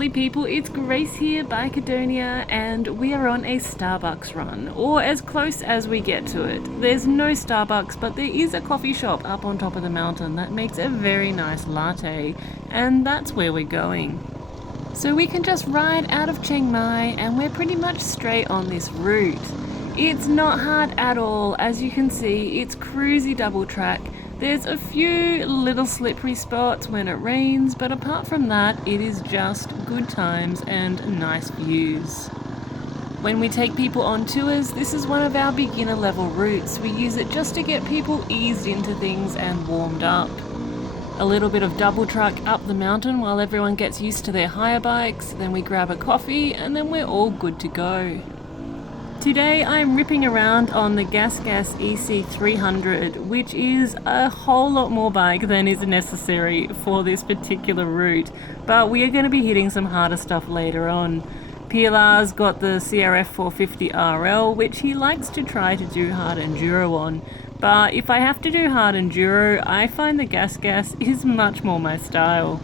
lovely people, it's Grace here, Bikedonia, and we are on a Starbucks run, or as close as we get to it. There's no Starbucks, but there is a coffee shop up on top of the mountain that makes a very nice latte, and that's where we're going. So we can just ride out of Chiang Mai, and we're pretty much straight on this route. It's not hard at all. As you can see, it's cruisy double track. There's a few little slippery spots when it rains, but apart from that, it is just good times and nice views. When we take people on tours, this is one of our beginner level routes. We use it just to get people eased into things and warmed up. A little bit of double truck up the mountain while everyone gets used to their hire bikes, then we grab a coffee, and then we're all good to go. Today I'm ripping around on the Gas EC300, which is a whole lot more bike than is necessary for this particular route, but we are going to be hitting some harder stuff later on. Pilar's got the CRF 450 RL, which he likes to try to do hard enduro on, but if I have to do hard enduro, I find the Gas is much more my style.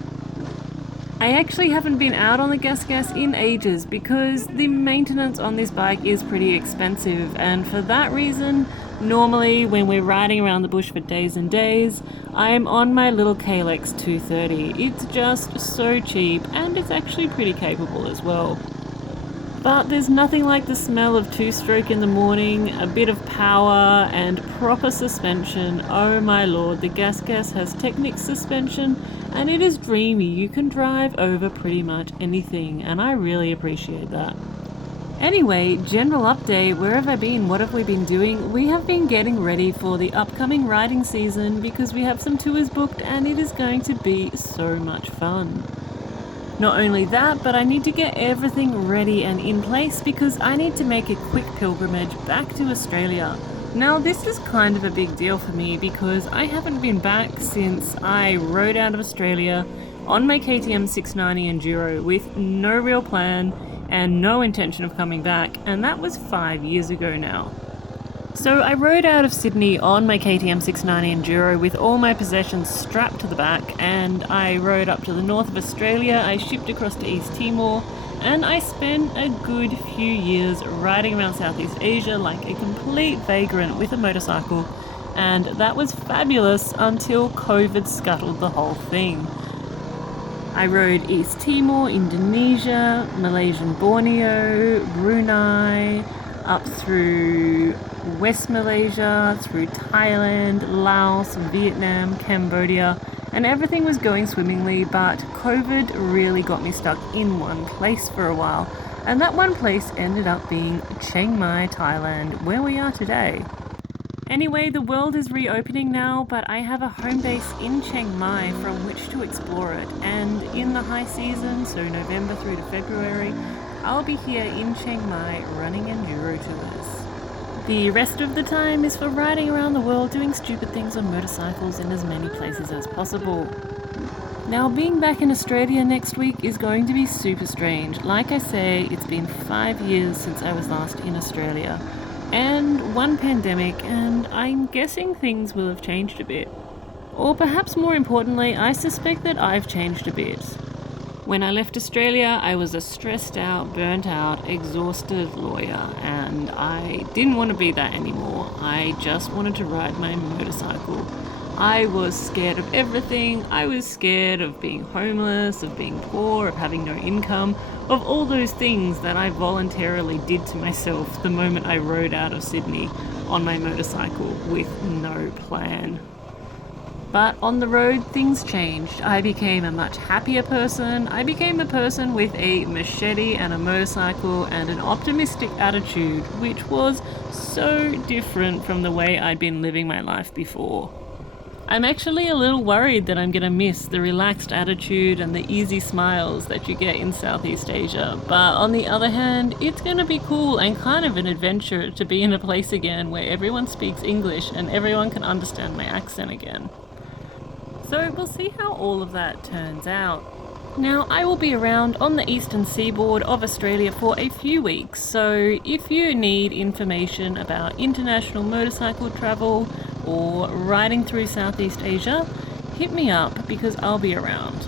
I actually haven't been out on the Gas in ages because the maintenance on this bike is pretty expensive, and for that reason, normally when we're riding around the bush for days and days, I'm on my little Kalex 230. It's just so cheap and it's actually pretty capable as well. But there's nothing like the smell of two-stroke in the morning, a bit of power and proper suspension. Oh my lord, the Gas has Technic suspension and it is dreamy. You can drive over pretty much anything and I really appreciate that. Anyway, general update, where have I been? What have we been doing? We have been getting ready for the upcoming riding season because we have some tours booked and it is going to be so much fun. Not only that, but I need to get everything ready and in place because I need to make a quick pilgrimage back to Australia. Now this is kind of a big deal for me because I haven't been back since I rode out of Australia on my KTM 690 Enduro with no real plan and no intention of coming back, and that was 5 years ago now. So I rode out of Sydney on my KTM 690 Enduro with all my possessions strapped to the back, and I rode up to the north of Australia. I shipped across to East Timor, and I spent a good few years riding around Southeast Asia like a complete vagrant with a motorcycle, and that was fabulous until COVID scuttled the whole thing. I rode East Timor, Indonesia, Malaysian Borneo, Brunei, up through West Malaysia, through Thailand, Laos, Vietnam, Cambodia, and everything was going swimmingly, but COVID really got me stuck in one place for a while, and that one place ended up being Chiang Mai, Thailand, where we are today. Anyway, the world is reopening now, but I have a home base in Chiang Mai from which to explore it, and in the high season, so November through to February, I'll be here in Chiang Mai running enduro tours. The rest of the time is for riding around the world doing stupid things on motorcycles in as many places as possible. Now, being back in Australia next week is going to be super strange. Like I say, it's been 5 years since I was last in Australia, and one pandemic, and I'm guessing things will have changed a bit. Or perhaps more importantly, I suspect that I've changed a bit. When I left Australia, I was a stressed out, burnt out, exhausted lawyer, and I didn't want to be that anymore. I just wanted to ride my motorcycle. I was scared of everything. I was scared of being homeless, of being poor, of having no income, of all those things that I voluntarily did to myself the moment I rode out of Sydney on my motorcycle with no plan. But on the road, things changed. I became a much happier person. I became a person with a machete and a motorcycle and an optimistic attitude, which was so different from the way I'd been living my life before. I'm actually a little worried that I'm going to miss the relaxed attitude and the easy smiles that you get in Southeast Asia. But on the other hand, it's going to be cool and kind of an adventure to be in a place again where everyone speaks English and everyone can understand my accent again. So we'll see how all of that turns out. Now, I will be around on the eastern seaboard of Australia for a few weeks, so if you need information about international motorcycle travel or riding through Southeast Asia, hit me up because I'll be around.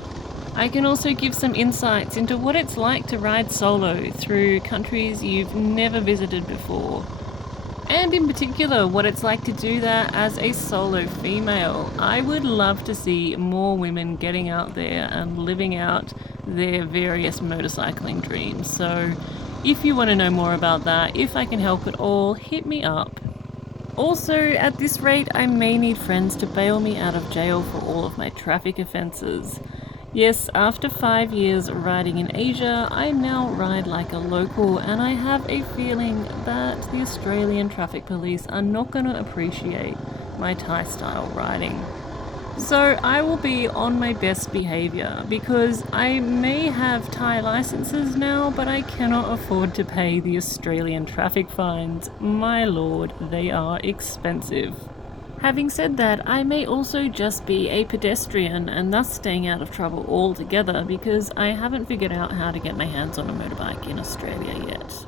I can also give some insights into what it's like to ride solo through countries you've never visited before. And in particular, what it's like to do that as a solo female. I would love to see more women getting out there and living out their various motorcycling dreams. So if you want to know more about that, if I can help at all, hit me up. Also, at this rate, I may need friends to bail me out of jail for all of my traffic offences. Yes, after 5 years riding in Asia, I now ride like a local, and I have a feeling that the Australian traffic police are not going to appreciate my Thai style riding. So I will be on my best behaviour because I may have Thai licenses now, but I cannot afford to pay the Australian traffic fines. My lord, they are expensive. Having said that, I may also just be a pedestrian and thus staying out of trouble altogether because I haven't figured out how to get my hands on a motorbike in Australia yet.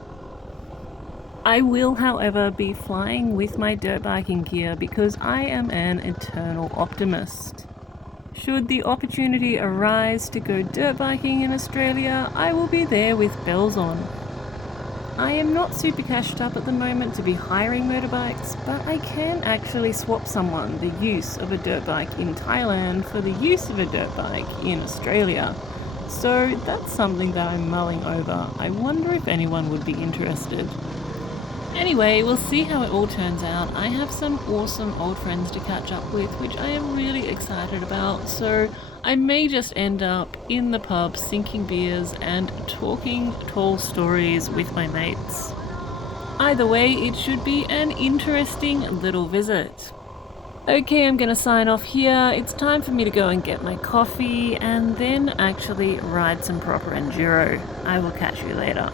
I will, however, be flying with my dirt biking gear because I am an eternal optimist. Should the opportunity arise to go dirt biking in Australia, I will be there with bells on. I am not super cashed up at the moment to be hiring motorbikes, but I can actually swap someone the use of a dirt bike in Thailand for the use of a dirt bike in Australia. So that's something that I'm mulling over. I wonder if anyone would be interested. Anyway, we'll see how it all turns out. I have some awesome old friends to catch up with, which I am really excited about, so I may just end up in the pub sinking beers and talking tall stories with my mates. Either way, it should be an interesting little visit. Okay, I'm gonna sign off here. It's time for me to go and get my coffee and then actually ride some proper enduro. I will catch you later.